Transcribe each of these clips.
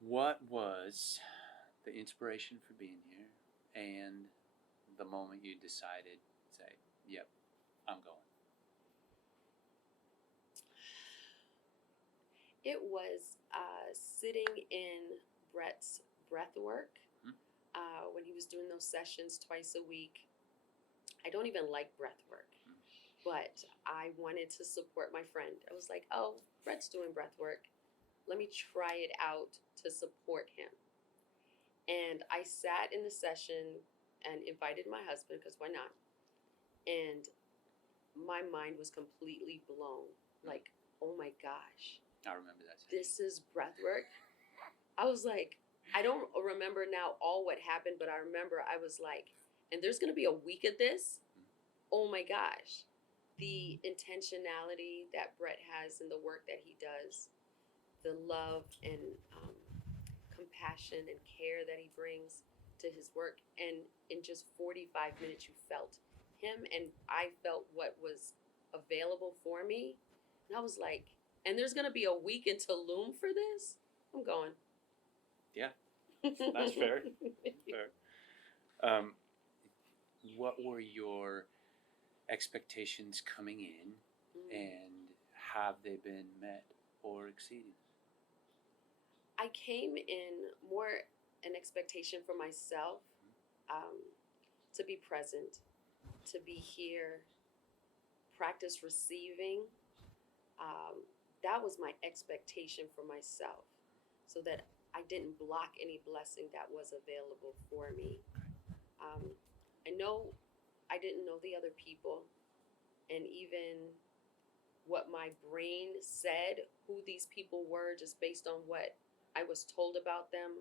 What was the inspiration for being here and the moment you decided, say, yep, I'm going? It was sitting in Brett's breath work Hmm? when he was doing those sessions twice a week. I don't even like breath work, but I wanted to support my friend. I was like, oh, Brett's doing breath work. Let me try it out to support him. And I sat in the session and invited my husband, because why not? And my mind was completely blown. Like, oh my gosh, I remember that. this is breath work. I was like, I don't remember now all what happened, but I remember I was like, and there's going to be a week of this. Oh my gosh. The intentionality that Brett has in the work that he does, the love and compassion and care that he brings to his work. And in just 45 minutes, you felt him, and I felt what was available for me. And I was like, and there's going to be a week in Tulum for this? I'm going. Yeah, that's fair. Fair. What were your expectations coming in, and have they been met or exceeded? I came in more an expectation for myself, um, to be present, to be here, practice receiving. Um, that was my expectation for myself, so that I didn't block any blessing that was available for me. Um, I know I didn't know the other people, and even what my brain said, who these people were, just based on what I was told about them,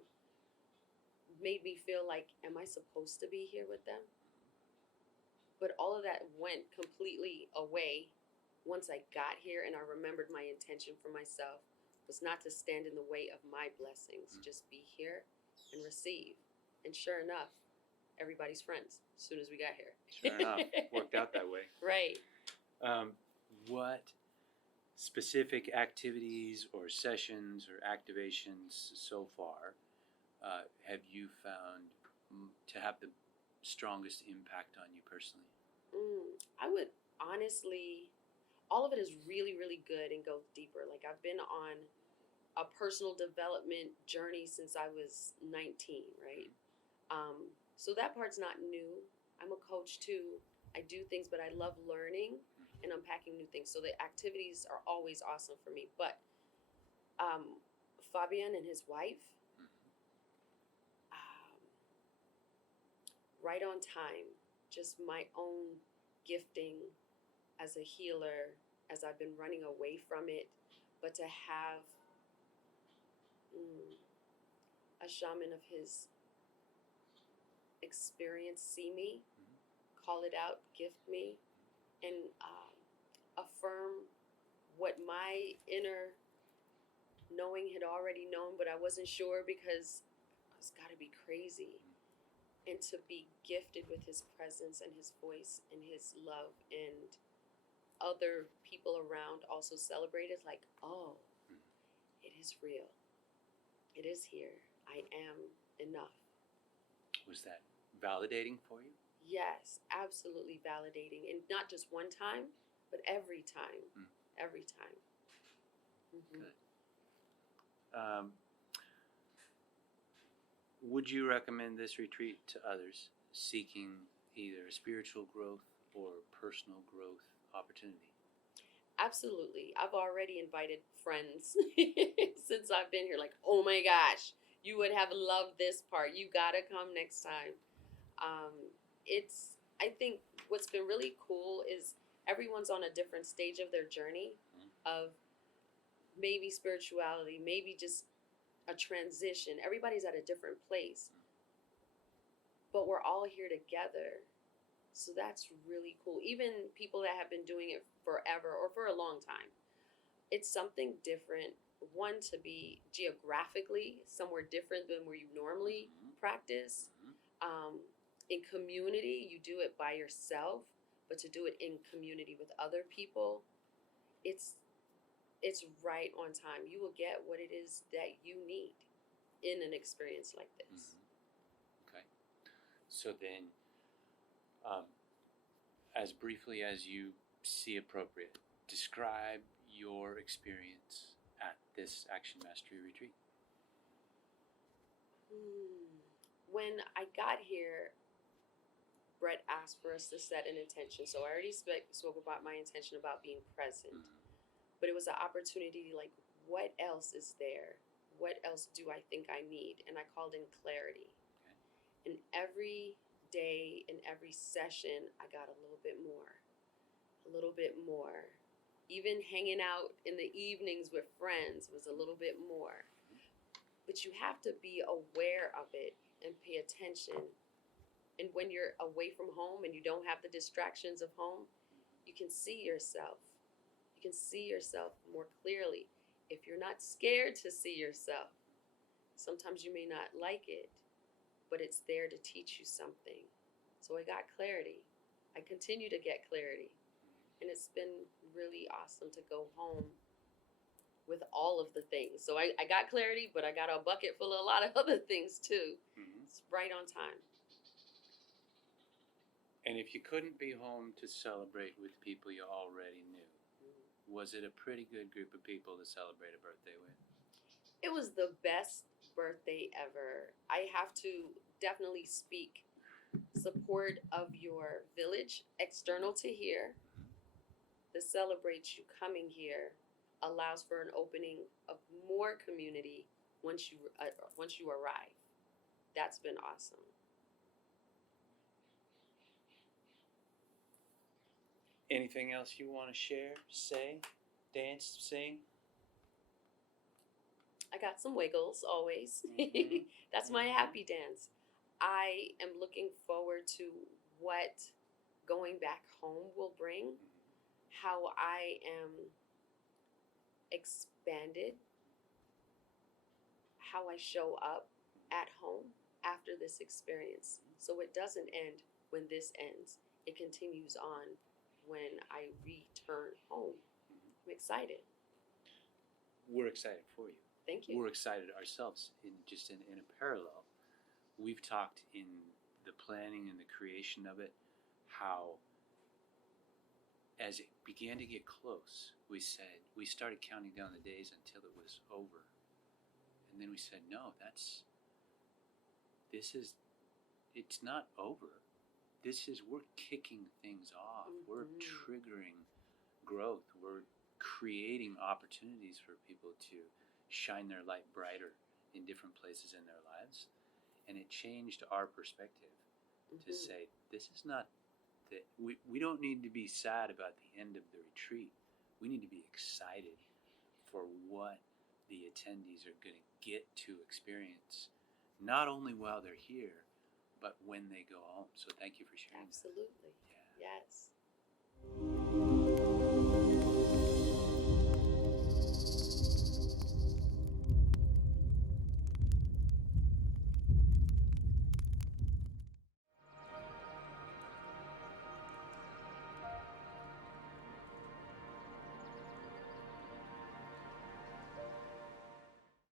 made me feel like, am I supposed to be here with them? But all of that went completely away once I got here, and I remembered my intention for myself was not to stand in the way of my blessings, just be here and receive. And sure enough, everybody's friends as soon as we got here. Sure enough, worked out that way. Right. What specific activities or sessions or activations so far have you found to have the strongest impact on you personally? I would honestly, all of it is really, really good and goes deeper. Like, I've been on a personal development journey since I was 19, right? So that part's not new. I'm a coach too. I do things, but I love learning and unpacking new things. So the activities are always awesome for me. But um, Fabian and his wife, um, right on time, just my own gifting as a healer, as I've been running away from it, but to have a shaman of his experience see me, call it out, gift me, and affirm what my inner knowing had already known, but I wasn't sure because it's got to be crazy. And to be gifted with his presence and his voice and his love, and other people around also celebrate it, like, oh, it is real. It is here. I am enough. Was that validating for you? Yes, absolutely validating. And not just one time, but every time. Every time. Good. Would you recommend this retreat to others seeking either spiritual growth or personal growth opportunity? Absolutely. I've already invited friends since I've been here. Like, oh my gosh, you would have loved this part. You gotta come next time. Um, I think what's been really cool is everyone's on a different stage of their journey of maybe spirituality, maybe just a transition. Everybody's at a different place, but we're all here together. So that's really cool. Even people that have been doing it forever or for a long time, it's something different. One, to be geographically somewhere different than where you normally practice. In community, you do it by yourself, but to do it in community with other people, it's right on time. You will get what it is that you need. in an experience like this. Okay. So then, as briefly as you see appropriate, describe your experience at this Action Mastery Retreat. When I got here, Brett asked for us to set an intention. So I already spoke about my intention about being present. But it was an opportunity, like, what else is there? What else do I think I need? And I called in clarity. Okay. And every day, in every session, I got a little bit more. A little bit more. Even hanging out in the evenings with friends was a little bit more. But you have to be aware of it and pay attention. And when you're away from home and you don't have the distractions of home, you can see yourself. You can see yourself more clearly. If you're not scared to see yourself, sometimes you may not like it, but it's there to teach you something. So I got clarity. I continue to get clarity. And it's been really awesome to go home with all of the things. So I got clarity, but I got a bucket full of a lot of other things too. It's right on time. And if you couldn't be home to celebrate with people you already knew, was it a pretty good group of people to celebrate a birthday with? It was the best birthday ever. I have to definitely speak support of your village, external to here, that celebrates you coming here, allows for an opening of more community once you arrive. That's been awesome. Anything else you want to share, say, dance, sing? I got some wiggles always. That's my happy dance. I am looking forward to what going back home will bring, how I am expanded, how I show up at home after this experience. So it doesn't end when this ends. It continues on when I return home. I'm excited. We're excited for you. Thank you. We're excited ourselves in a parallel. We've talked in the planning and the creation of it, how as it began to get close, we started counting down the days until it was over. And then we said, no, it's not over. We're kicking things off. We're triggering growth. We're creating opportunities for people to shine their light brighter in different places in their lives. And it changed our perspective to say, this is not we don't need to be sad about the end of the retreat. We need to be excited for what the attendees are going to get to experience, not only while they're here, but when they go home. So thank you for sharing. Absolutely. that. Yeah. Yes.